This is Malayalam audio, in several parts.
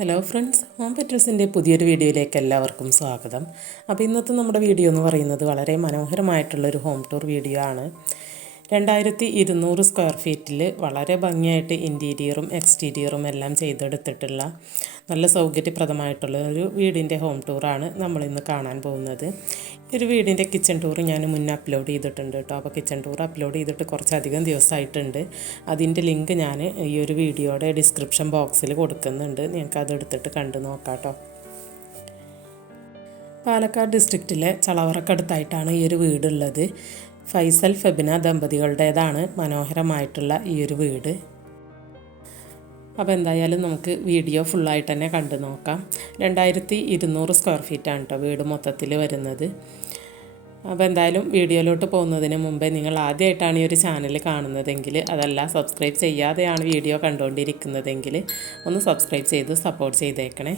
ഹലോ ഫ്രണ്ട്സ്, ഹോം പെറ്റൽസിൻ്റെ പുതിയൊരു വീഡിയോയിലേക്ക് എല്ലാവർക്കും സ്വാഗതം. അപ്പോൾ ഇന്നത്തെ നമ്മുടെ വീഡിയോ എന്ന് പറയുന്നത് വളരെ മനോഹരമായിട്ടുള്ളൊരു ഹോം ടൂർ വീഡിയോ ആണ്. 2200 സ്ക്വയർ ഫീറ്റിൽ വളരെ ഭംഗിയായിട്ട് ഇൻറ്റീരിയറും എക്സ്റ്റീരിയറും എല്ലാം ചെയ്തെടുത്തിട്ടുള്ള നല്ല സൗകര്യപ്രദമായിട്ടുള്ള ഒരു വീടിൻ്റെ ഹോം ടൂറാണ് നമ്മളിന്ന് കാണാൻ പോകുന്നത്. ഈ ഒരു വീടിൻ്റെ കിച്ചൺ ടൂർ ഞാൻ മുന്നേ അപ്ലോഡ് ചെയ്തിട്ടുണ്ട് കേട്ടോ. അപ്പോൾ കിച്ചൺ ടൂർ അപ്ലോഡ് ചെയ്തിട്ട് കുറച്ചധികം ദിവസമായിട്ടുണ്ട്. അതിൻ്റെ ലിങ്ക് ഞാൻ ഈ ഒരു വീഡിയോയുടെ ഡിസ്ക്രിപ്ഷൻ ബോക്സിൽ കൊടുക്കുന്നുണ്ട്. നിങ്ങൾക്ക് അതെടുത്തിട്ട് കണ്ടു നോക്കാം കേട്ടോ. പാലക്കാട് ഡിസ്ട്രിക്റ്റിലെ ചളവറക്കടുത്തായിട്ടാണ് ഈ ഒരു വീടുള്ളത്. ഫൈസൽ ഫെബിന ദമ്പതികളുടേതാണ് മനോഹരമായിട്ടുള്ള ഈ ഒരു വീട്. അപ്പോൾ എന്തായാലും നമുക്ക് വീഡിയോ ഫുള്ളായിട്ട് തന്നെ കണ്ടു നോക്കാം. 2200 സ്ക്വയർ ഫീറ്റാണ് കേട്ടോ വീട് മൊത്തത്തിൽ വരുന്നത്. അപ്പോൾ എന്തായാലും വീഡിയോയിലോട്ട് പോകുന്നതിന് മുമ്പേ നിങ്ങൾ ആദ്യമായിട്ടാണ് ഈ ഒരു ചാനൽ കാണുന്നതെങ്കിൽ, അതല്ല സബ്സ്ക്രൈബ് ചെയ്യാതെയാണ് വീഡിയോ കണ്ടുകൊണ്ടിരിക്കുന്നതെങ്കിൽ ഒന്ന് സബ്സ്ക്രൈബ് ചെയ്ത് സപ്പോർട്ട് ചെയ്തേക്കണേ.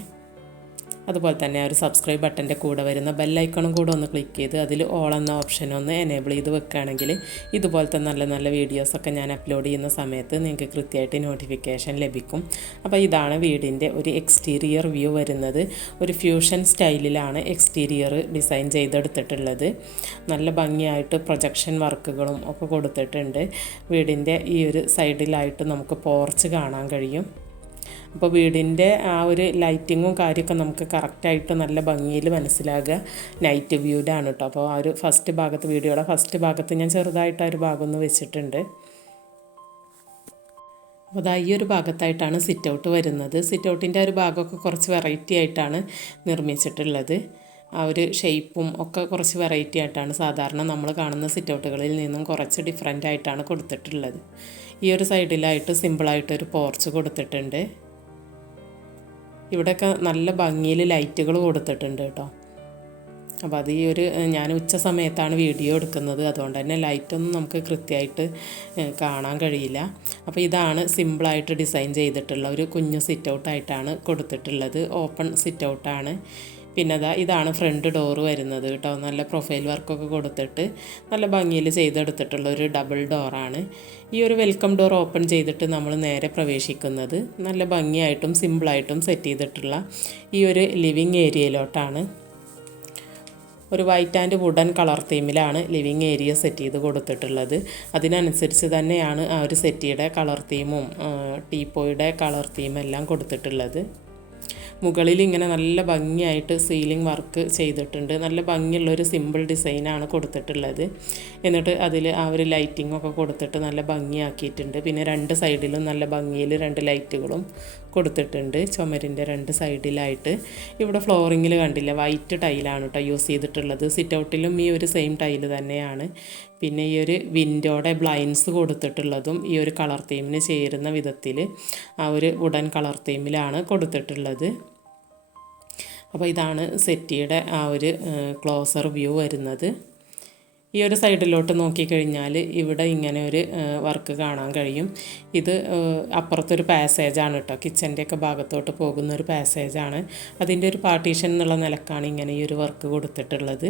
അതുപോലെ തന്നെ ഒരു സബ്സ്ക്രൈബ് ബട്ടൻ്റെ കൂടെ വരുന്ന ബെല്ലൈക്കണും കൂടെ ഒന്ന് ക്ലിക്ക് ചെയ്ത് അതിൽ ഓൾ എന്ന ഓപ്ഷൻ ഒന്ന് എനേബിൾ ചെയ്ത് വെക്കുകയാണെങ്കിൽ ഇതുപോലത്തെ നല്ല നല്ല വീഡിയോസൊക്കെ ഞാൻ അപ്ലോഡ് ചെയ്യുന്ന സമയത്ത് നിങ്ങൾക്ക് കൃത്യമായിട്ട് നോട്ടിഫിക്കേഷൻ ലഭിക്കും. അപ്പോൾ ഇതാണ് വീടിൻ്റെ ഒരു എക്സ്റ്റീരിയർ വ്യൂ വരുന്നത്. ഒരു ഫ്യൂഷൻ സ്റ്റൈലിലാണ് എക്സ്റ്റീരിയർ ഡിസൈൻ ചെയ്തെടുത്തിട്ടുള്ളത്. നല്ല ഭംഗിയായിട്ട് പ്രൊജക്ഷൻ വർക്കുകളും ഒക്കെ കൊടുത്തിട്ടുണ്ട്. വീടിൻ്റെ ഈ ഒരു സൈഡിലായിട്ട് നമുക്ക് പോർച്ച് കാണാൻ കഴിയും. അപ്പോൾ വീടിൻ്റെ ആ ഒരു ലൈറ്റിങ്ങും കാര്യമൊക്കെ നമുക്ക് കറക്റ്റായിട്ട് നല്ല ഭംഗിയിൽ മനസ്സിലാകുക നൈറ്റ് വ്യൂവിലാണ് കേട്ടോ. അപ്പോൾ ആ ഒരു ഫസ്റ്റ് ഭാഗത്ത്, വീഡിയോയുടെ ഫസ്റ്റ് ഭാഗത്ത് ഞാൻ ചെറുതായിട്ട് ആ ഒരു ഭാഗം ഒന്ന് വെച്ചിട്ടുണ്ട്. അപ്പോൾ ഈ ഒരു ഭാഗത്തായിട്ടാണ് സിറ്റ് ഔട്ട് വരുന്നത്. സിറ്റ് ഔട്ടിൻ്റെ ഒരു ഭാഗമൊക്കെ കുറച്ച് വെറൈറ്റി ആയിട്ടാണ് നിർമ്മിച്ചിട്ടുള്ളത്. ആ ഒരു ഷേപ്പും ഒക്കെ കുറച്ച് വെറൈറ്റി ആയിട്ടാണ് സാധാരണ നമ്മൾ കാണുന്ന സിറ്റ് ഔട്ടുകളിൽ നിന്നും കുറച്ച് ഡിഫറെൻ്റ് ആയിട്ടാണ് കൊടുത്തിട്ടുള്ളത്. ഈ ഒരു സൈഡിലായിട്ട് സിമ്പിളായിട്ടൊരു പോർച്ച് കൊടുത്തിട്ടുണ്ട്. ഇവിടെയൊക്കെ നല്ല ഭംഗിയിൽ ലൈറ്റുകൾ കൊടുത്തിട്ടുണ്ട് കേട്ടോ. അപ്പോൾ അത് ഈ ഒരു ഞാൻ ഉച്ച സമയത്താണ് വീഡിയോ എടുക്കുന്നത്, അതുകൊണ്ട് തന്നെ ലൈറ്റൊന്നും നമുക്ക് കൃത്യമായിട്ട് കാണാൻ കഴിയില്ല. അപ്പോൾ ഇതാണ് സിമ്പിളായിട്ട് ഡിസൈൻ ചെയ്തിട്ടുള്ള ഒരു കുഞ്ഞു സിറ്റ് ഔട്ടായിട്ടാണ് കൊടുത്തിട്ടുള്ളത്. ഓപ്പൺ സിറ്റ് ഔട്ടാണ്. പിന്നെ ഇതാണ് ഫ്രണ്ട് ഡോറ് വരുന്നത് കേട്ടോ. നല്ല പ്രൊഫൈൽ വർക്കൊക്കെ കൊടുത്തിട്ട് നല്ല ഭംഗിയിൽ ചെയ്തെടുത്തിട്ടുള്ള ഒരു ഡബിൾ ഡോറാണ്. ഈ ഒരു വെൽക്കം ഡോർ ഓപ്പൺ ചെയ്തിട്ട് നമ്മൾ നേരെ പ്രവേശിക്കുന്നത് നല്ല ഭംഗിയായിട്ടും സിമ്പിളായിട്ടും സെറ്റ് ചെയ്തിട്ടുള്ള ഈ ഒരു ലിവിങ് ഏരിയയിലോട്ടാണ്. ഒരു വൈറ്റ് ആൻഡ് വുഡൻ കളർ തീമിലാണ് ലിവിങ് ഏരിയ സെറ്റ് ചെയ്ത് കൊടുത്തിട്ടുള്ളത്. അതിനനുസരിച്ച് തന്നെയാണ് ആ ഒരു സെറ്റിയുടെ കളർ തീമും ടീപ്പോയുടെ കളർ തീമെല്ലാം കൊടുത്തിട്ടുള്ളത്. മുകളിൽ ഇങ്ങനെ നല്ല ഭംഗിയായിട്ട് സീലിംഗ് വർക്ക് ചെയ്തിട്ടുണ്ട്. നല്ല ഭംഗിയുള്ളൊരു സിമ്പിൾ ഡിസൈനാണ് കൊടുത്തിട്ടുള്ളത്. എന്നിട്ട് അതിൽ ആ ഒരു ലൈറ്റിങ്ങൊക്കെ കൊടുത്തിട്ട് നല്ല ഭംഗിയാക്കിയിട്ടുണ്ട്. പിന്നെ രണ്ട് സൈഡിലും നല്ല ഭംഗിയിൽ രണ്ട് ലൈറ്റുകളും കൊടുത്തിട്ടുണ്ട് ചുമരിൻ്റെ രണ്ട് സൈഡിലായിട്ട്. ഇവിടെ ഫ്ലോറിങ്ങിൽ കണ്ടില്ല, വൈറ്റ് ടൈലാണ് കേട്ടോ യൂസ് ചെയ്തിട്ടുള്ളത്. സിറ്റ് ഔട്ടിലും ഈ ഒരു സെയിം ടൈല് തന്നെയാണ്. പിന്നെ ഈ ഒരു വിൻഡോയുടെ ബ്ലൈൻഡ്സ് കൊടുത്തിട്ടുള്ളതും ഈ ഒരു കളർ തീമിന് ചേരുന്ന വിധത്തിൽ ആ ഒരു വുഡൻ കളർ തീമിലാണ് കൊടുത്തിട്ടുള്ളത്. അപ്പോൾ ഇതാണ് സെറ്റിയുടെ ആ ഒരു ക്ലോസർ വ്യൂ വരുന്നത്. ഈ ഒരു സൈഡിലോട്ട് നോക്കിക്കഴിഞ്ഞാൽ ഇവിടെ ഇങ്ങനെ ഒരു വർക്ക് കാണാൻ കഴിയും. ഇത് അപ്പുറത്തൊരു പാസേജാണ് കേട്ടോ. കിച്ചൻ്റെയൊക്കെ ഭാഗത്തോട്ട് പോകുന്ന ഒരു പാസേജാണ്. അതിൻ്റെ ഒരു പാർട്ടീഷൻ എന്നുള്ള നിലക്കാണ് ഇങ്ങനെ ഈ ഒരു വർക്ക് കൊടുത്തിട്ടുള്ളത്.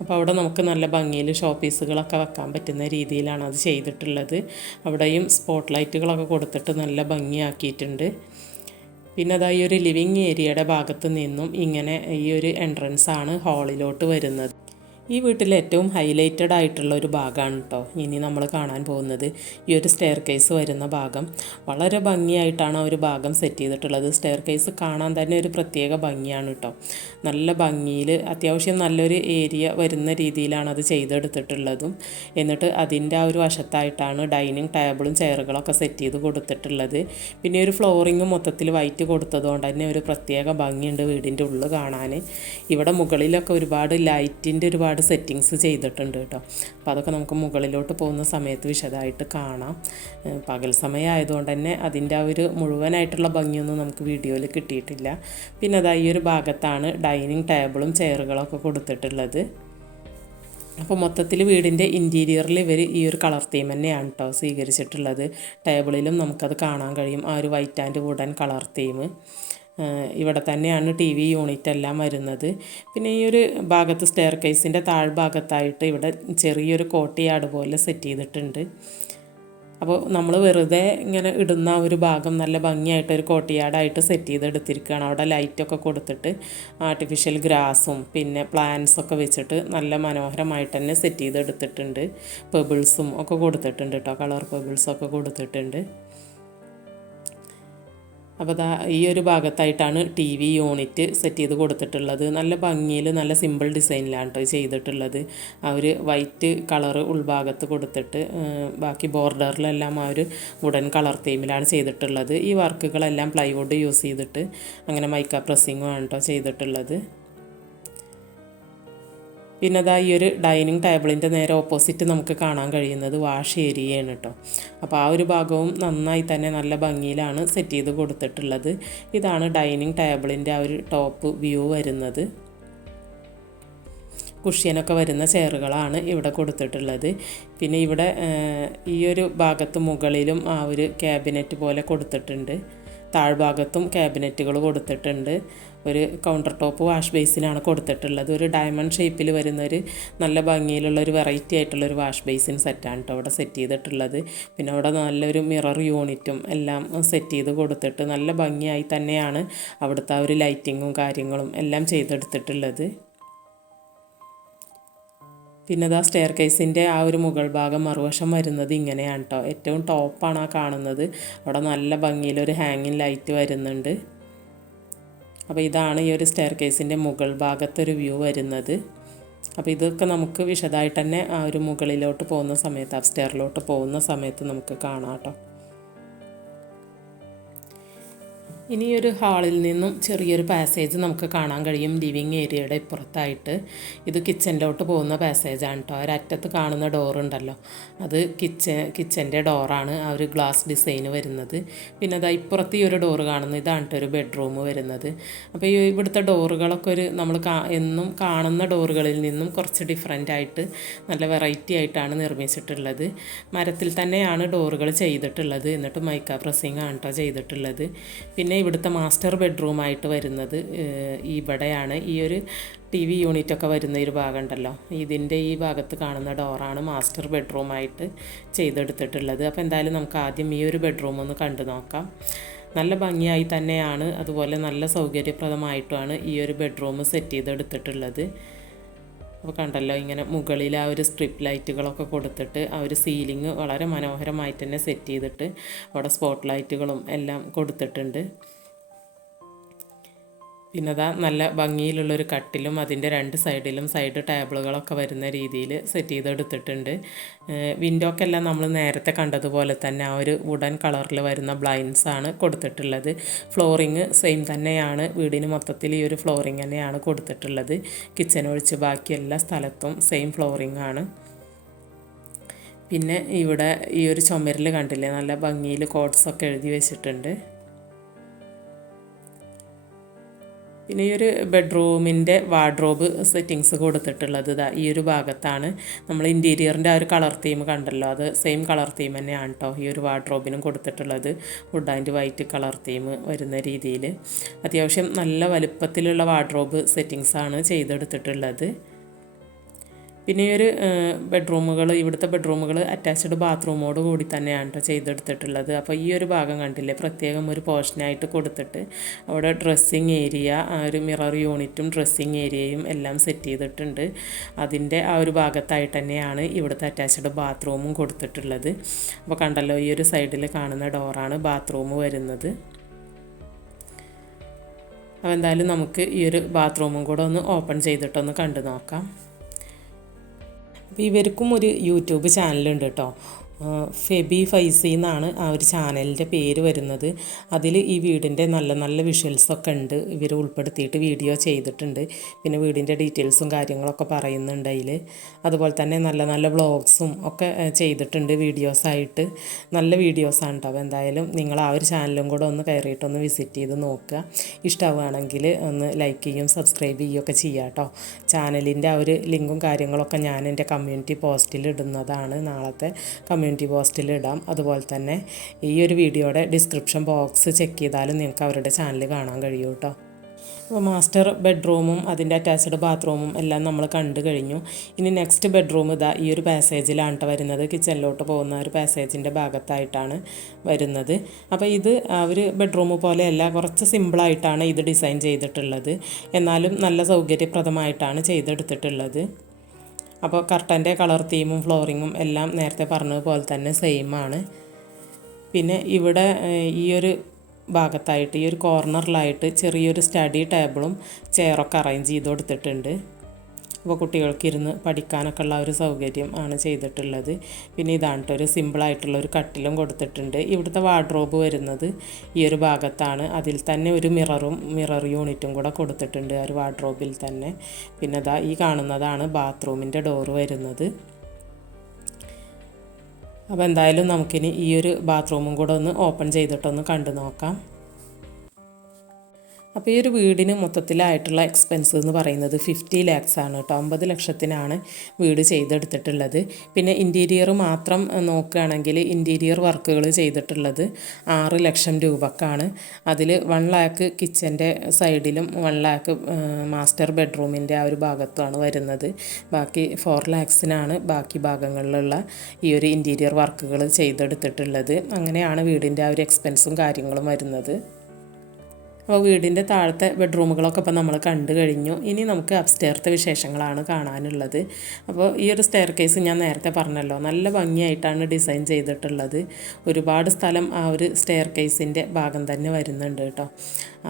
അപ്പോൾ അവിടെ നമുക്ക് നല്ല ഭംഗിയിൽ ഷോ പീസുകളൊക്കെ വെക്കാൻ പറ്റുന്ന രീതിയിലാണ് അത് ചെയ്തിട്ടുള്ളത്. അവിടെയും സ്പോട്ട് ലൈറ്റുകളൊക്കെ കൊടുത്തിട്ട് നല്ല ഭംഗിയാക്കിയിട്ടുണ്ട്. പിന്നെ ഈ ഒരു ലിവിങ് ഏരിയയുടെ ഭാഗത്ത് നിന്നും ഇങ്ങനെ ഈ ഒരു എൻട്രൻസ് ആണ് ഹാളിലോട്ട് വരുന്നത്. ഈ വീട്ടിലെ ഏറ്റവും ഹൈലൈറ്റഡ് ആയിട്ടുള്ള ഒരു ഭാഗമാണ് കേട്ടോ ഇനി നമ്മൾ കാണാൻ പോകുന്നത്. ഈ ഒരു സ്റ്റെയർ കേസ് വരുന്ന ഭാഗം വളരെ ഭംഗിയായിട്ടാണ് ആ ഒരു ഭാഗം സെറ്റ് ചെയ്തിട്ടുള്ളത്. സ്റ്റെയർ കേസ് കാണാൻ തന്നെ ഒരു പ്രത്യേക ഭംഗിയാണ് കേട്ടോ. നല്ല ഭംഗിയിൽ അത്യാവശ്യം നല്ലൊരു ഏരിയ വരുന്ന രീതിയിലാണ് അത് ചെയ്തെടുത്തിട്ടുള്ളതും. എന്നിട്ട് അതിൻ്റെ ആ ഒരു വശത്തായിട്ടാണ് ഡൈനിങ് ടേബിളും ചെയറുകളൊക്കെ സെറ്റ് ചെയ്ത് കൊടുത്തിട്ടുള്ളത്. പിന്നെ ഒരു ഫ്ലോറിങ് മൊത്തത്തിൽ വൈറ്റ് കൊടുത്തതുകൊണ്ട് തന്നെ ഒരു പ്രത്യേക ഭംഗിയുണ്ട് വീടിൻ്റെ ഉള്ളിൽ കാണാൻ. ഇവിടെ മുകളിലൊക്കെ ഒരുപാട് ലൈറ്റിൻ്റെ ഒരുപാട് സെറ്റിങ്സ് ചെയ്തിട്ടുണ്ട് കേട്ടോ. അപ്പോൾ അതൊക്കെ നമുക്ക് മുകളിലോട്ട് പോകുന്ന സമയത്ത് വിശദമായിട്ട് കാണാം. പകൽ സമയം ആയതുകൊണ്ട് തന്നെ അതിൻ്റെ ആ ഒരു മുഴുവനായിട്ടുള്ള ഭംഗിയൊന്നും നമുക്ക് വീഡിയോയിൽ കിട്ടിയിട്ടില്ല. പിന്നെ ഈ ഒരു ഭാഗത്താണ് ഡൈനിങ് ടേബിളും ചെയറുകളൊക്കെ കൊടുത്തിട്ടുള്ളത്. അപ്പോൾ മൊത്തത്തിൽ വീടിൻ്റെ ഇൻറ്റീരിയറിൽ ഇവർ ഈ ഒരു കളർ തീം തന്നെയാണ് കേട്ടോ സ്വീകരിച്ചിട്ടുള്ളത്. ടേബിളിലും നമുക്കത് കാണാൻ കഴിയും, ആ ഒരു white and wooden colour theme. ഇവിടെ തന്നെയാണ് TV യൂണിറ്റ് എല്ലാം വരുന്നത്. പിന്നെ ഈ ഒരു ഭാഗത്ത് സ്റ്റെയർ കേസിൻ്റെ താഴ്ഭാഗത്തായിട്ട് ഇവിടെ ചെറിയൊരു കോർട്ട്യാർഡ് പോലെ സെറ്റ് ചെയ്തിട്ടുണ്ട്. അപ്പോൾ നമ്മൾ വെറുതെ ഇങ്ങനെ ഇടുന്ന ഒരു ഭാഗം നല്ല ഭംഗിയായിട്ട് ഒരു കോട്ടിയാടായിട്ട് സെറ്റ് ചെയ്തെടുത്തിരിക്കുകയാണ്. അവിടെ ലൈറ്റൊക്കെ കൊടുത്തിട്ട് ആർട്ടിഫിഷ്യൽ ഗ്രാസും പിന്നെ പ്ലാന്റ്സൊക്കെ വെച്ചിട്ട് നല്ല മനോഹരമായിട്ട് തന്നെ സെറ്റ് ചെയ്തെടുത്തിട്ടുണ്ട്. പെബിൾസും ഒക്കെ കൊടുത്തിട്ടുണ്ട് കേട്ടോ, കളർ പെബിൾസൊക്കെ കൊടുത്തിട്ടുണ്ട്. അപ്പോൾ ഈ ഒരു ഭാഗത്തായിട്ടാണ് ടി വി യൂണിറ്റ് സെറ്റ് ചെയ്ത് കൊടുത്തിട്ടുള്ളത്. നല്ല ഭംഗിയിൽ നല്ല സിമ്പിൾ ഡിസൈനിലാണ് കേട്ടോ ചെയ്തിട്ടുള്ളത്. ആ ഒരു വൈറ്റ് കളറ് ഉൾഭാഗത്ത് കൊടുത്തിട്ട് ബാക്കി ബോർഡറിലെല്ലാം ആ ഒരു വുഡൻ കളർ തീമിലാണ് ചെയ്തിട്ടുള്ളത്. ഈ വർക്കുകളെല്ലാം പ്ലൈവുഡ് യൂസ് ചെയ്തിട്ട് അങ്ങനെ മൈക്ക പ്രസ്സിങ്ങുമാണ് കേട്ടോ ചെയ്തിട്ടുള്ളത്. പിന്നെ അതാ ഈ ഒരു ഡൈനിങ് ടേബിളിൻ്റെ നേരെ ഓപ്പോസിറ്റ് നമുക്ക് കാണാൻ കഴിയുന്നത് വാഷ് ഏരിയയാണ് കേട്ടോ. അപ്പോൾ ആ ഒരു ഭാഗവും നന്നായി തന്നെ നല്ല ഭംഗിയിലാണ് സെറ്റ് ചെയ്ത് കൊടുത്തിട്ടുള്ളത്. ഇതാണ് ഡൈനിങ് ടേബിളിൻ്റെ ആ ഒരു ടോപ്പ് വ്യൂ വരുന്നത്. കുഷ്യനൊക്കെ വരുന്ന ചെയറുകളാണ് ഇവിടെ കൊടുത്തിട്ടുള്ളത്. പിന്നെ ഇവിടെ ഈ ഒരു ഭാഗത്ത് മുകളിലും ആ ഒരു ക്യാബിനറ്റ് പോലെ കൊടുത്തിട്ടുണ്ട്. താഴ്ഭാഗത്തും ക്യാബിനറ്റുകൾ കൊടുത്തിട്ടുണ്ട്. ഒരു കൗണ്ടർ ടോപ്പ് വാഷ് ബേസിനാണ് കൊടുത്തിട്ടുള്ളത്. ഒരു ഡയമണ്ട് ഷേപ്പിൽ വരുന്നൊരു നല്ല ഭംഗിയിലുള്ള ഒരു വെറൈറ്റി ആയിട്ടുള്ളൊരു വാഷ് ബേസിൻ സെറ്റാണ് കേട്ടോ അവിടെ സെറ്റ് ചെയ്തിട്ടുള്ളത്. പിന്നെ അവിടെ നല്ലൊരു മിറർ യൂണിറ്റും എല്ലാം സെറ്റ് ചെയ്ത് കൊടുത്തിട്ട് നല്ല ഭംഗിയായി തന്നെയാണ് അവിടുത്തെ ആ ഒരു ലൈറ്റിങ്ങും കാര്യങ്ങളും എല്ലാം ചെയ്തെടുത്തിട്ടുള്ളത്. പിന്നെ അതാ സ്റ്റെയർ കേസിൻ്റെ ആ ഒരു മുകൾ ഭാഗം മറുവശം വരുന്നത് ഇങ്ങനെയാണ് കേട്ടോ. ഏറ്റവും ടോപ്പാണ് ആ കാണുന്നത്. അവിടെ നല്ല ഭംഗിയിലൊരു ഹാങ്ങിങ് ലൈറ്റ് വരുന്നുണ്ട്. അപ്പോൾ ഇതാണ് ഈ ഒരു സ്റ്റെയർ കേസിൻ്റെ മുകൾ ഭാഗത്തൊരു വ്യൂ വരുന്നത്. അപ്പോൾ ഇതൊക്കെ നമുക്ക് വിശദമായിട്ട് തന്നെ ആ ഒരു മുകളിലോട്ട് പോകുന്ന സമയത്ത് അപ്സ്റ്റെയറിലോട്ട് പോകുന്ന സമയത്ത് നമുക്ക് കാണാം കേട്ടോ. ഇനിയൊരു ഹാളിൽ നിന്നും ചെറിയൊരു പാസേജ് നമുക്ക് കാണാൻ കഴിയും ലിവിങ് ഏരിയയുടെ ഇപ്പുറത്തായിട്ട്. ഇത് കിച്ചണിലോട്ട് പോകുന്ന പാസേജാണ് കേട്ടോ. ഒരറ്റത്ത് കാണുന്ന ഡോറുണ്ടല്ലോ, അത് കിച്ചൻ്റെ ഡോറാണ്. ആ ഒരു ഗ്ലാസ് ഡിസൈൻ വരുന്നത്. പിന്നെ അതാ ഇപ്പുറത്ത് ഈ ഒരു ഡോറ് കാണുന്നത് ഇതാണ് കേട്ടോ ഒരു ബെഡ്റൂം വരുന്നത്. അപ്പോൾ ഈ ഇവിടുത്തെ ഡോറുകളൊക്കെ ഒരു നമ്മൾ എന്നും കാണുന്ന ഡോറുകളിൽ നിന്നും കുറച്ച് ഡിഫറെൻ്റ് ആയിട്ട് നല്ല വെറൈറ്റി ആയിട്ടാണ് നിർമ്മിച്ചിട്ടുള്ളത്. മരത്തിൽ തന്നെയാണ് ഡോറുകൾ ചെയ്തിട്ടുള്ളത്. എന്നിട്ട് മൈക്ക പ്രസ്സിങ് ആണ് കേട്ടോ ചെയ്തിട്ടുള്ളത്. പിന്നെ ഇവിടുത്തെ മാസ്റ്റർ ബെഡ്റൂമായിട്ട് വരുന്നത് ഇവിടെയാണ്. ഈ ഒരു ടി വി യൂണിറ്റൊക്കെ വരുന്ന ഒരു ഭാഗം ഉണ്ടല്ലോ, ഇതിൻ്റെ ഈ ഭാഗത്ത് കാണുന്ന ഡോറാണ് മാസ്റ്റർ ബെഡ്റൂമായിട്ട് ചെയ്തെടുത്തിട്ടുള്ളത്. അപ്പോൾ എന്തായാലും നമുക്ക് ആദ്യം ഈ ഒരു ബെഡ്റൂം ഒന്ന് കണ്ടു നോക്കാം. നല്ല ഭംഗിയായി തന്നെയാണ്, അതുപോലെ നല്ല സൗകര്യപ്രദമായിട്ടുമാണ് ഈ ഒരു ബെഡ്റൂം സെറ്റ് ചെയ്തെടുത്തിട്ടുള്ളത്. അപ്പോൾ കണ്ടല്ലോ, ഇങ്ങനെ മുകളിൽ ആ ഒരു സ്ട്രിപ്പ് ലൈറ്റുകളൊക്കെ കൊടുത്തിട്ട് ആ ഒരു സീലിംഗ് വളരെ മനോഹരമായിട്ട് തന്നെ സെറ്റ് ചെയ്തിട്ട് അവിടെ സ്പോട്ട് ലൈറ്റുകളും എല്ലാം കൊടുത്തിട്ടുണ്ട്. പിന്നെ അതാ നല്ല ഭംഗിയിലുള്ളൊരു കട്ടിലും അതിൻ്റെ രണ്ട് സൈഡിലും സൈഡ് ടേബിളുകളൊക്കെ വരുന്ന രീതിയിൽ സെറ്റ് ചെയ്തെടുത്തിട്ടുണ്ട്. വിൻഡോക്കെല്ലാം നമ്മൾ നേരത്തെ കണ്ടതുപോലെ തന്നെ ആ ഒരു വുഡൻ കളറിൽ വരുന്ന ബ്ലൈൻഡ്സാണ് കൊടുത്തിട്ടുള്ളത്. ഫ്ലോറിങ് സെയിം തന്നെയാണ്. വീടിന് മൊത്തത്തിൽ ഈ ഒരു ഫ്ലോറിങ് തന്നെയാണ് കൊടുത്തിട്ടുള്ളത്. കിച്ചൺ ഒഴിച്ച് ബാക്കി എല്ലാ സ്ഥലത്തും സെയിം ഫ്ലോറിങ് ആണ്. പിന്നെ ഇവിടെ ഈ ഒരു ചുമരിൽ കണ്ടില്ലേ നല്ല ഭംഗിയിൽ കോട്ട്സൊക്കെ എഴുതി വെച്ചിട്ടുണ്ട്. പിന്നെ ഈ ഒരു ബെഡ്റൂമിൻ്റെ വാർഡ്രോബ് സെറ്റിങ്സ് കൊടുത്തിട്ടുള്ളത് ഈ ഒരു ഭാഗത്താണ്. നമ്മൾ ഇൻറ്റീരിയറിൻ്റെ ആ ഒരു കളർ തീം കണ്ടല്ലോ, അത് സെയിം കളർ തീം തന്നെയാണ് കേട്ടോ ഈ ഒരു വാർഡ്രോബിനും കൊടുത്തിട്ടുള്ളത്. Would and white colour theme വരുന്ന രീതിയിൽ അത്യാവശ്യം നല്ല വലുപ്പത്തിലുള്ള വാർഡ്രോബ് സെറ്റിങ്സാണ് ചെയ്തെടുത്തിട്ടുള്ളത്. പിന്നെ ഈ ഒരു ഇവിടുത്തെ ബെഡ്റൂമുകൾ അറ്റാച്ച്ഡ് ബാത്റൂമോട് കൂടി തന്നെയാണ് കേട്ടോ ചെയ്തെടുത്തിട്ടുള്ളത്. അപ്പോൾ ഈ ഒരു ഭാഗം കണ്ടില്ലേ, പ്രത്യേകം ഒരു പോർഷനായിട്ട് കൊടുത്തിട്ട് അവിടെ ഡ്രസ്സിങ് ഏരിയ, ആ ഒരു മിറർ യൂണിറ്റും ഡ്രസ്സിങ് ഏരിയയും എല്ലാം സെറ്റ് ചെയ്തിട്ടുണ്ട്. അതിൻ്റെ ആ ഒരു ഭാഗത്തായിട്ട് തന്നെയാണ് ഇവിടുത്തെ അറ്റാച്ച്ഡ് ബാത്റൂമും കൊടുത്തിട്ടുള്ളത്. അപ്പോൾ കണ്ടല്ലോ, ഈ ഒരു സൈഡിൽ കാണുന്ന ഡോറാണ് ബാത്റൂം വരുന്നത്. അപ്പോൾ എന്തായാലും നമുക്ക് ഈ ഒരു ബാത്റൂമും കൂടെ ഒന്ന് ഓപ്പൺ ചെയ്തിട്ടൊന്ന് കണ്ടു നോക്കാം. അപ്പോൾ ഇവർക്കും ഒരു യൂട്യൂബ് ചാനലുണ്ട് കേട്ടോ. ഫെബി ഫൈസി എന്നാണ് ആ ഒരു ചാനലിൻ്റെ പേര് വരുന്നത്. അതിൽ ഈ വീടിൻ്റെ നല്ല നല്ല വിഷ്വൽസൊക്കെ ഉണ്ട്, ഇവർ ഉൾപ്പെടുത്തിയിട്ട് വീഡിയോ ചെയ്തിട്ടുണ്ട്. പിന്നെ വീടിൻ്റെ ഡീറ്റെയിൽസും കാര്യങ്ങളൊക്കെ പറയുന്നുണ്ട് അതിൽ. അതുപോലെ തന്നെ നല്ല നല്ല വ്ളോഗ്സും ഒക്കെ ചെയ്തിട്ടുണ്ട് വീഡിയോസായിട്ട്. നല്ല വീഡിയോസാണ് കേട്ടോ. അപ്പോൾ എന്തായാലും നിങ്ങൾ ആ ഒരു ചാനലും കൂടെ ഒന്ന് കയറിയിട്ടൊന്ന് വിസിറ്റ് ചെയ്ത് നോക്കുക. ഇഷ്ടമാവുകയാണെങ്കിൽ ഒന്ന് ലൈക്ക് ചെയ്യും സബ്സ്ക്രൈബ് ചെയ്യുകയൊക്കെ ചെയ്യാം കേട്ടോ. ചാനലിൻ്റെ ആ ഒരു ലിങ്കും കാര്യങ്ങളൊക്കെ ഞാൻ എൻ്റെ കമ്മ്യൂണിറ്റി പോസ്റ്റിൽ ഇടുന്നതാണ്. നാളത്തെ കമ്മ്യൂണിറ്റി പോസ്റ്റിൽ ഇടാം. അതുപോലെ തന്നെ ഈ ഒരു വീഡിയോയുടെ ഡിസ്ക്രിപ്ഷൻ ബോക്സ് ചെക്ക് ചെയ്താലും നിങ്ങൾക്ക് അവരുടെ ചാനൽ കാണാൻ കഴിയും കേട്ടോ. അപ്പോൾ മാസ്റ്റർ ബെഡ്റൂമും അതിൻ്റെ അറ്റാച്ച്ഡ് ബാത്റൂമും എല്ലാം നമ്മൾ കണ്ടു കഴിഞ്ഞു. ഇനി നെക്സ്റ്റ് ബെഡ്റൂം ഇതാ ഈ ഒരു പാസേജിലാണ് കേട്ടോ വരുന്നത്. കിച്ചണിലോട്ട് പോകുന്ന ഒരു പാസേജിൻ്റെ ഭാഗത്തായിട്ടാണ് വരുന്നത്. അപ്പോൾ ഇത് ഒരു ബെഡ്റൂം പോലെയല്ല, കുറച്ച് സിമ്പിളായിട്ടാണ് ഇത് ഡിസൈൻ ചെയ്തിട്ടുള്ളത്. എന്നാലും നല്ല സൗകര്യപ്രദമായിട്ടാണ് ചെയ്തെടുത്തിട്ടുള്ളത്. അപ്പോൾ കർട്ടൻ്റെ കളർ തീമും ഫ്ലോറിങ്ങും എല്ലാം നേരത്തെ പറഞ്ഞതുപോലെ തന്നെ സെയിം ആണ്. പിന്നെ ഇവിടെ ഈ ഒരു ഭാഗത്തായിട്ട് ഈ ഒരു കോർണറിലായിട്ട് ചെറിയൊരു സ്റ്റഡി ടേബിളും ചെയറൊക്കെ അറേഞ്ച് ചെയ്ത് കൊടുത്തിട്ടുണ്ട്. അപ്പോൾ കുട്ടികൾക്ക് ഇരുന്ന് പഠിക്കാനൊക്കെ ഉള്ള ഒരു സൗകര്യം ആണ് ചെയ്തിട്ടുള്ളത്. പിന്നെ ഇതാണ് ഒരു സിമ്പിളായിട്ടുള്ള ഒരു കട്ടിലും കൊടുത്തിട്ടുണ്ട്. ഇവിടുത്തെ വാർഡ്രോബ് വരുന്നത് ഈ ഒരു ഭാഗത്താണ്. അതിൽ തന്നെ ഒരു മിറർ യൂണിറ്റും കൂടെ കൊടുത്തിട്ടുണ്ട് ആ ഒരു വാർഡ്രോബിൽ തന്നെ. പിന്നെ അതാ ഈ കാണുന്നതാണ് ബാത്റൂമിൻ്റെ ഡോറ് വരുന്നത്. അപ്പോൾ എന്തായാലും നമുക്കിനി ഈ ഒരു ബാത്റൂമും കൂടെ ഒന്ന് ഓപ്പൺ ചെയ്തിട്ടൊന്ന് കണ്ടു നോക്കാം. അപ്പോൾ ഈ ഒരു വീടിന് മൊത്തത്തിലായിട്ടുള്ള എക്സ്പെൻസ് എന്ന് പറയുന്നത് 50 lakhs ആണ് കേട്ടോ. 50 ലക്ഷത്തിനാണ് വീട് ചെയ്തെടുത്തിട്ടുള്ളത്. പിന്നെ ഇൻറ്റീരിയർ മാത്രം നോക്കുകയാണെങ്കിൽ ഇൻറ്റീരിയർ വർക്കുകൾ ചെയ്തിട്ടുള്ളത് 6 ലക്ഷം രൂപക്കാണ്. അതിൽ 1 lakh കിച്ചൻ്റെ സൈഡിലും 1 lakh മാസ്റ്റർ ബെഡ്റൂമിൻ്റെ ആ ഒരു ഭാഗത്തുമാണ് വരുന്നത്. ബാക്കി 4 lakhsനാണ് ബാക്കി ഭാഗങ്ങളിലുള്ള ഈ ഒരു ഇൻറ്റീരിയർ വർക്കുകൾ ചെയ്തെടുത്തിട്ടുള്ളത്. അങ്ങനെയാണ് വീടിൻ്റെ ആ ഒരു എക്സ്പെൻസും കാര്യങ്ങളും വരുന്നത്. അപ്പോൾ വീടിൻ്റെ താഴത്തെ ബെഡ്റൂമുകളൊക്കെ ഇപ്പോൾ നമ്മൾ കണ്ടു കഴിഞ്ഞു. ഇനി നമുക്ക് അപ്സ്റ്റെയർത്തെ വിശേഷങ്ങളാണ് കാണാനുള്ളത്. അപ്പോൾ ഈ ഒരു സ്റ്റെയർ കേസ് ഞാൻ നേരത്തെ പറഞ്ഞല്ലോ, നല്ല ഭംഗിയായിട്ടാണ് ഡിസൈൻ ചെയ്തിട്ടുള്ളത്. ഒരുപാട് സ്ഥലം ആ ഒരു സ്റ്റെയർ കേസിൻ്റെ ഭാഗം തന്നെ വരുന്നുണ്ട് കേട്ടോ.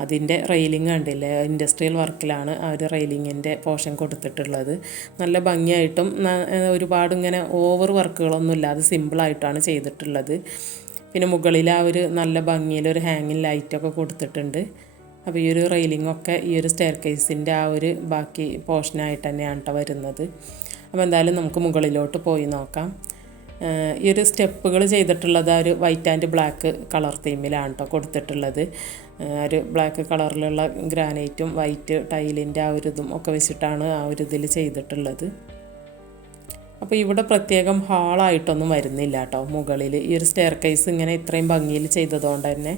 അതിൻ്റെ റെയിലിംഗ് കണ്ടില്ലേ, ഇൻഡസ്ട്രിയൽ വർക്കിലാണ് ആ ഒരു റെയിലിങ്ങിൻ്റെ പോർഷൻ കൊടുത്തിട്ടുള്ളത്. നല്ല ഭംഗിയായിട്ടും ഒരുപാട് ഇങ്ങനെ ഓവർ വർക്കുകളൊന്നും ഇല്ലാതെ സിമ്പിളായിട്ടാണ് ചെയ്തിട്ടുള്ളത്. പിന്നെ മുകളിൽ ആ ഒരു നല്ല ഭംഗിയിൽ ഒരു ഹാങ്ങിങ് ലൈറ്റൊക്കെ കൊടുത്തിട്ടുണ്ട്. അപ്പോൾ ഈ ഒരു റെയിലിങ്ങൊക്കെ ഈ ഒരു സ്റ്റെയർ കേസിൻ്റെ ആ ഒരു ബാക്കി പോർഷനായിട്ട് തന്നെയാണ് കേട്ടോ വരുന്നത്. അപ്പോൾ എന്തായാലും നമുക്ക് മുകളിലോട്ട് പോയി നോക്കാം. ഈ ഒരു സ്റ്റെപ്പുകൾ ചെയ്തിട്ടുള്ളത് ആ ഒരു വൈറ്റ് ആൻഡ് ബ്ലാക്ക് കളർ തീമിലാണ് കേട്ടോ കൊടുത്തിട്ടുള്ളത്. ഒരു ബ്ലാക്ക് കളറിലുള്ള ഗ്രാനൈറ്റും വൈറ്റ് ടൈലിൻ്റെ ആ ഒരു ഇതും ഒക്കെ വെച്ചിട്ടാണ് ആ ഒരു ഇതിൽ ചെയ്തിട്ടുള്ളത്. അപ്പോൾ ഇവിടെ പ്രത്യേകം ഹാളായിട്ടൊന്നും വരുന്നില്ല കേട്ടോ. മുകളിൽ ഈ ഒരു സ്റ്റെയർ കേസ് ഇങ്ങനെ ഇത്രയും ഭംഗിയിൽ ചെയ്തതുകൊണ്ട് തന്നെ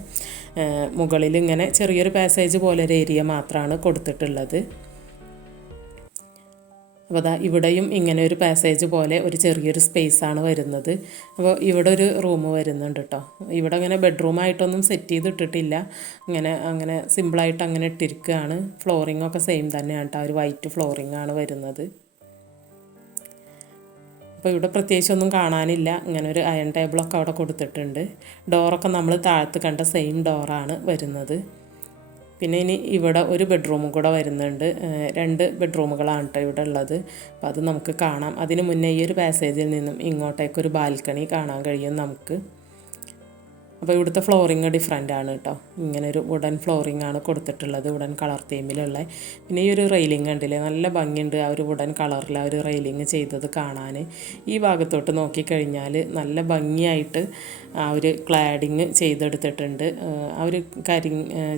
മുകളിൽ ഇങ്ങനെ ചെറിയൊരു പാസേജ് പോലെ ഒരു ഏരിയ മാത്രമാണ് കൊടുത്തിട്ടുള്ളത്. അപ്പോൾ അതാ ഇവിടെയും ഇങ്ങനെ ഒരു പാസേജ് പോലെ ഒരു ചെറിയൊരു സ്പേസാണ് വരുന്നത്. അപ്പോൾ ഇവിടെ ഒരു റൂം വരുന്നുണ്ട് കേട്ടോ. ഇവിടെ അങ്ങനെ ബെഡ്റൂമായിട്ടൊന്നും സെറ്റ് ചെയ്തിട്ടിട്ടില്ല. അങ്ങനെ സിമ്പിളായിട്ട് അങ്ങനെ ഇട്ടിരിക്കുകയാണ്. ഫ്ലോറിങ്ങൊക്കെ സെയിം തന്നെയാണ് കേട്ടോ. ഒരു വൈറ്റ് ഫ്ലോറിംഗ് ആണ് വരുന്നത്. അപ്പോൾ ഇവിടെ പ്രത്യേകിച്ചൊന്നും കാണാനില്ല. ഇങ്ങനെ ഒരു അയൺ ടേബിളൊക്കെ അവിടെ കൊടുത്തിട്ടുണ്ട്. ഡോറൊക്കെ നമ്മൾ താഴത്ത് കണ്ട സെയിം ഡോറാണ് വരുന്നത്. പിന്നെ ഇനി ഇവിടെ ഒരു ബെഡ്റൂമും കൂടെ വരുന്നുണ്ട്. 2 ബെഡ്റൂമുകളാണ് കേട്ടോ ഇവിടെ ഉള്ളത്. അപ്പോൾ അത് നമുക്ക് കാണാം. അതിന് മുന്നേ ഈ ഒരു പാസേജിൽ നിന്നും ഇങ്ങോട്ടേക്കൊരു ബാൽക്കണി കാണാൻ കഴിയും നമുക്ക്. അപ്പോൾ ഇവിടുത്തെ ഫ്ലോറിങ് ഡിഫറെൻ്റ് ആണ് കേട്ടോ. ഇങ്ങനെ ഒരു വുഡൻ ഫ്ലോറിംഗ് ആണ് കൊടുത്തിട്ടുള്ളത്, വുഡൻ കളർ തീമിലുള്ള. പിന്നെ ഈ ഒരു റെയിലിംഗ് കണ്ടില്ലേ, നല്ല ഭംഗിയുണ്ട് ആ ഒരു വുഡൻ കളറിൽ ആ ഒരു റെയിലിംഗ് ചെയ്തത് കാണാൻ. ഈ ഭാഗത്തോട്ട് നോക്കിക്കഴിഞ്ഞാൽ നല്ല ഭംഗിയായിട്ട് ആ ഒരു ക്ലാഡിങ് ചെയ്തെടുത്തിട്ടുണ്ട്. ആ ഒരു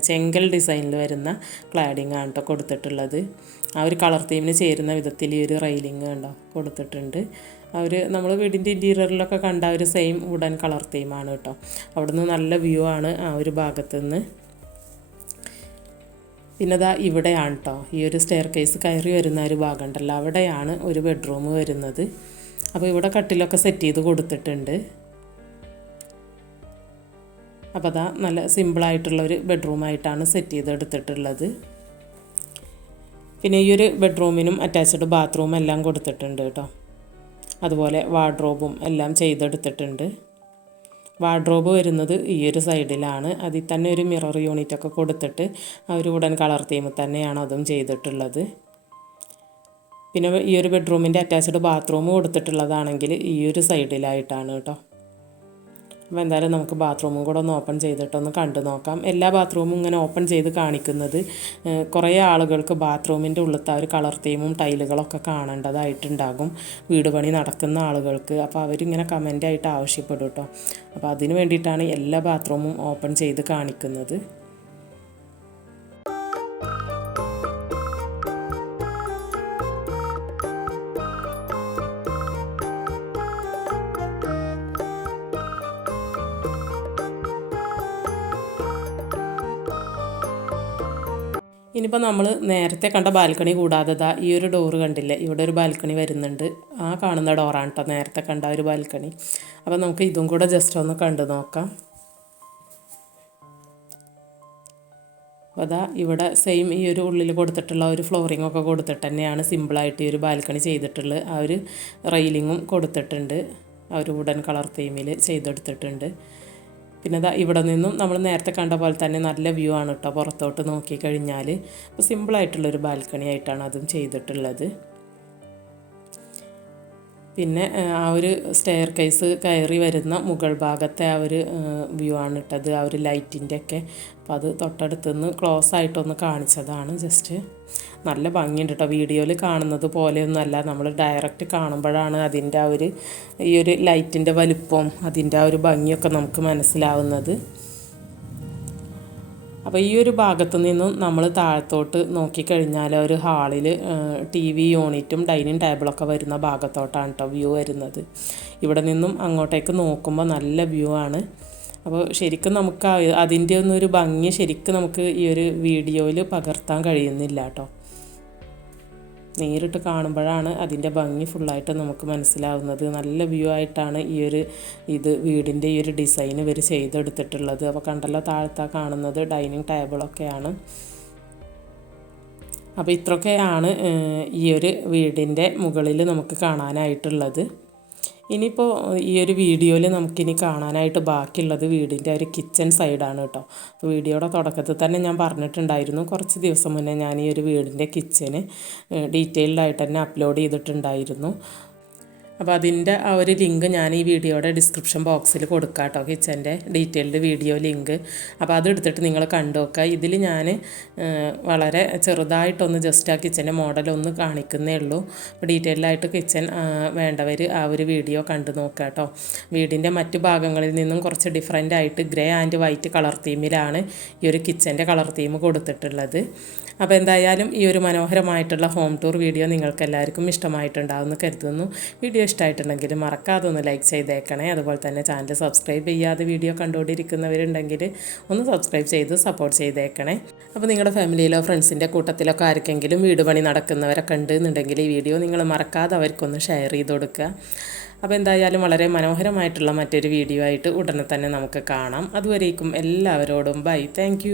ചെങ്കൽ ഡിസൈനിൽ വരുന്ന ക്ലാഡിങ് ആണ് കേട്ടോ കൊടുത്തിട്ടുള്ളത്. ആ ഒരു കളർ തീമിന് ചേരുന്ന വിധത്തിൽ ഈ ഒരു റെയിലിംഗ് കണ്ടോ കൊടുത്തിട്ടുണ്ട്. നമ്മൾ വീടിൻ്റെ ഇൻറ്റീരിയറിലൊക്കെ കണ്ട ഒരു സെയിം വുഡൻ കളർ തീമാണ് കേട്ടോ. അവിടുന്ന് നല്ല വ്യൂ ആണ് ആ ഒരു ഭാഗത്തു നിന്ന്. പിന്നെ ദാ ഇവിടെയാണ് കേട്ടോ ഈ ഒരു സ്റ്റെയർ കേസ് കയറി വരുന്ന ഒരു ഭാഗം ഉണ്ടല്ലോ, അവിടെയാണ് ഒരു ബെഡ്റൂം വരുന്നത്. അപ്പോൾ ഇവിടെ കട്ടിലൊക്കെ സെറ്റ് ചെയ്ത് കൊടുത്തിട്ടുണ്ട്. അപ്പോൾ അതാ നല്ല സിമ്പിളായിട്ടുള്ളൊരു ബെഡ്റൂമായിട്ടാണ് സെറ്റ് ചെയ്തെടുത്തിട്ടുള്ളത്. പിന്നെ ഈ ഒരു ബെഡ്റൂമിനും അറ്റാച്ച്ഡ് ബാത്റൂം എല്ലാം കൊടുത്തിട്ടുണ്ട് കേട്ടോ. അതുപോലെ വാർഡ്രോബും എല്ലാം ചെയ്തെടുത്തിട്ടുണ്ട്. വാർഡ്രോബ് വരുന്നത് ഈ ഒരു സൈഡിലാണ്. അതിൽ തന്നെ ഒരു മിറർ യൂണിറ്റൊക്കെ കൊടുത്തിട്ട് ആ ഒരു വുഡൻ കളർ തീമിൽ തന്നെയാണ് അതും ചെയ്തിട്ടുള്ളത്. പിന്നെ ഈ ഒരു ബെഡ്റൂമിൻ്റെ അറ്റാച്ച്ഡ് ബാത്റൂം കൊടുത്തിട്ടുള്ളതാണെങ്കിൽ ഈ ഒരു സൈഡിലായിട്ടാണ് കേട്ടോ. അപ്പോൾ എന്തായാലും നമുക്ക് ബാത്റൂമും കൂടെ ഒന്ന് ഓപ്പൺ ചെയ്തിട്ടൊന്ന് കണ്ടു നോക്കാം. എല്ലാ ബാത്റൂമും ഇങ്ങനെ ഓപ്പൺ ചെയ്ത് കാണിക്കുന്നത് കുറേ ആളുകൾക്ക് ബാത്റൂമിൻ്റെ ഉള്ളിലത്തെ ആ ഒരു കളർ തീമും ടൈലുകളൊക്കെ കാണേണ്ടതായിട്ടുണ്ടാകും, വീട് പണി നടക്കുന്ന ആളുകൾക്ക്. അപ്പോൾ അവരിങ്ങനെ കമൻ്റായിട്ട് ആവശ്യപ്പെടും കേട്ടോ. അപ്പോൾ അതിന് വേണ്ടിയിട്ടാണ് എല്ലാ ബാത്റൂമും ഓപ്പൺ ചെയ്ത് കാണിക്കുന്നത്. ഇനിയിപ്പോൾ നമ്മൾ നേരത്തെ കണ്ട ബാൽക്കണി കൂടാതെ ഈ ഒരു ഡോറ് കണ്ടില്ലേ, ഇവിടെ ഒരു ബാൽക്കണി വരുന്നുണ്ട്. ആ കാണുന്ന ഡോറാണ് കേട്ടോ നേരത്തെ കണ്ട ഒരു ബാൽക്കണി. അപ്പോൾ നമുക്ക് ഇതും കൂടെ ജസ്റ്റ് ഒന്ന് കണ്ടു നോക്കാം. അപ്പോൾ ഇവിടെ സെയിം ഈ ഒരു ഉള്ളിൽ കൊടുത്തിട്ടുള്ള ഒരു ഫ്ലോറിംഗ് ഒക്കെ കൊടുത്തിട്ട് തന്നെയാണ് സിമ്പിളായിട്ട് ഈ ഒരു ബാൽക്കണി ചെയ്തിട്ടുള്ളത്. ആ ഒരു റെയിലിങ്ങും കൊടുത്തിട്ടുണ്ട്, ആ ഒരു വുഡൻ കളർ തീമിൽ ചെയ്തെടുത്തിട്ടുണ്ട്. പിന്നെ ഇവിടെ നിന്നും നമ്മൾ നേരത്തെ കണ്ട പോലെ തന്നെ നല്ല വ്യൂ ആണ് കേട്ടോ പുറത്തോട്ട് നോക്കിക്കഴിഞ്ഞാൽ. അപ്പോൾ സിമ്പിളായിട്ടുള്ളൊരു ബാൽക്കണി ആയിട്ടാണ് അതും ചെയ്തിട്ടുള്ളത്. പിന്നെ ആ ഒരു സ്റ്റെയർ കേസ് കയറി വരുന്ന മുകൾ ഭാഗത്തെ ആ ഒരു വ്യൂ ആണ് ഇട്ടത്, ആ ഒരു ലൈറ്റിൻ്റെ ഒക്കെ. അപ്പോൾ അത് തൊട്ടടുത്തുനിന്ന് ക്ലോസ് ആയിട്ടൊന്ന് കാണിച്ചതാണ് ജസ്റ്റ്. നല്ല ഭംഗിയുണ്ട് കേട്ടോ, വീഡിയോയിൽ കാണുന്നത് പോലെയൊന്നുമല്ല, നമ്മൾ ഡയറക്റ്റ് കാണുമ്പോഴാണ് അതിൻ്റെ ആ ഒരു ഈ ഒരു ലൈറ്റിൻ്റെ വലുപ്പം അതിൻ്റെ ആ ഒരു ഭംഗിയൊക്കെ നമുക്ക് മനസ്സിലാവുന്നത്. അപ്പോൾ ഈ ഒരു ഭാഗത്തു നിന്നും നമ്മൾ താഴത്തോട്ട് നോക്കിക്കഴിഞ്ഞാൽ ഒരു ഹാളിൽ TV യൂണിറ്റും ഡൈനിങ് ടേബിളൊക്കെ വരുന്ന ഭാഗത്തോട്ടാണ് കേട്ടോ വ്യൂ വരുന്നത്. ഇവിടെ നിന്നും അങ്ങോട്ടേക്ക് നോക്കുമ്പോൾ നല്ല വ്യൂ ആണ്. അപ്പോൾ ശരിക്കും നമുക്ക് അതിൻ്റെ ഒന്നൊരു ഭംഗി ശരിക്കും നമുക്ക് ഈ ഒരു വീഡിയോയിൽ പകർത്താൻ കഴിയുന്നില്ല കേട്ടോ. നേരിട്ട് കാണുമ്പോഴാണ് അതിൻ്റെ ഭംഗി ഫുള്ളായിട്ട് നമുക്ക് മനസ്സിലാവുന്നത്. നല്ല വ്യൂ ആയിട്ടാണ് ഈ ഒരു വീടിൻ്റെ ഈ ഒരു ഡിസൈൻ ഇവർ ചെയ്തെടുത്തിട്ടുള്ളത്. അപ്പോൾ കണ്ടല്ലോ താഴത്താ കാണുന്നത് ഡൈനിങ് ടേബിളൊക്കെയാണ്. അപ്പോൾ ഇത്രയൊക്കെയാണ് ഈ ഒരു വീടിൻ്റെ മുകളിൽ നമുക്ക് കാണാനായിട്ടുള്ളത്. ഇനിയിപ്പോൾ ഈ ഒരു വീഡിയോയിൽ നമുക്കിനി കാണാനായിട്ട് ബാക്കിയുള്ളത് വീടിൻ്റെ ഒരു കിച്ചൺ സൈഡാണ് കേട്ടോ. അപ്പോൾ വീഡിയോയുടെ തുടക്കത്തിൽ തന്നെ ഞാൻ പറഞ്ഞിട്ടുണ്ടായിരുന്നു, കുറച്ച് ദിവസം മുന്നേ ഞാൻ ഈ ഒരു വീടിൻ്റെ കിച്ചന് ഡീറ്റെയിൽഡായിട്ട് തന്നെ അപ്ലോഡ് ചെയ്തിട്ടുണ്ടായിരുന്നു. അപ്പോൾ അതിൻ്റെ ആ ഒരു ലിങ്ക് ഞാൻ ഈ വീഡിയോയുടെ ഡിസ്ക്രിപ്ഷൻ ബോക്സിൽ കൊടുക്കാം കേട്ടോ, കിച്ചൻ്റെ ഡീറ്റെയിൽഡ് വീഡിയോ ലിങ്ക്. അപ്പോൾ അതെടുത്തിട്ട് നിങ്ങൾ കണ്ടു നോക്കുക. ഇതിൽ ഞാൻ വളരെ ചെറുതായിട്ടൊന്ന് ജസ്റ്റ് ആ കിച്ചൻ്റെ മോഡലൊന്ന് കാണിക്കുന്നേ ഉള്ളൂ. അപ്പോൾ ഡീറ്റെയിൽഡായിട്ട് കിച്ചൻ വേണ്ടവർ ആ ഒരു വീഡിയോ കണ്ടു നോക്കുക കേട്ടോ. വീടിൻ്റെ മറ്റു ഭാഗങ്ങളിൽ നിന്നും കുറച്ച് ഡിഫറെൻ്റ് ആയിട്ട് ഗ്രേ ആൻഡ് വൈറ്റ് കളർ തീമിലാണ് ഈ ഒരു കിച്ചൻ്റെ കളർ തീം കൊടുത്തിട്ടുള്ളത്. അപ്പോൾ എന്തായാലും ഈ ഒരു മനോഹരമായിട്ടുള്ള ഹോം ടൂർ വീഡിയോ നിങ്ങൾക്ക് എല്ലാവർക്കും ഇഷ്ടമായിട്ടുണ്ടാകുമെന്ന് കരുതുന്നു. വീഡിയോ ഇഷ്ടമായിട്ടുണ്ടെങ്കിൽ മറക്കാതെ ഒന്ന് ലൈക്ക് ചെയ്തേക്കണേ. അതുപോലെ തന്നെ ചാനൽ സബ്സ്ക്രൈബ് ചെയ്യാതെ വീഡിയോ കണ്ടുകൊണ്ടിരിക്കുന്നവരുണ്ടെങ്കിൽ ഒന്ന് സബ്സ്ക്രൈബ് ചെയ്ത് സപ്പോർട്ട് ചെയ്തേക്കണേ. അപ്പോൾ നിങ്ങളുടെ ഫാമിലിയിലോ ഫ്രണ്ട്സിൻ്റെ കൂട്ടത്തിലൊക്കെ ആർക്കെങ്കിലും വീട് പണി നടക്കുന്നവരൊക്കെ ഉണ്ടെന്നുണ്ടെങ്കിൽ ഈ വീഡിയോ നിങ്ങൾ മറക്കാതെ അവർക്കൊന്ന് ഷെയർ ചെയ്ത് കൊടുക്കുക. അപ്പോൾ എന്തായാലും വളരെ മനോഹരമായിട്ടുള്ള മറ്റൊരു വീഡിയോ ആയിട്ട് ഉടനെ തന്നെ നമുക്ക് കാണാം. അതുവരേക്കും എല്ലാവരോടും ബൈ. താങ്ക്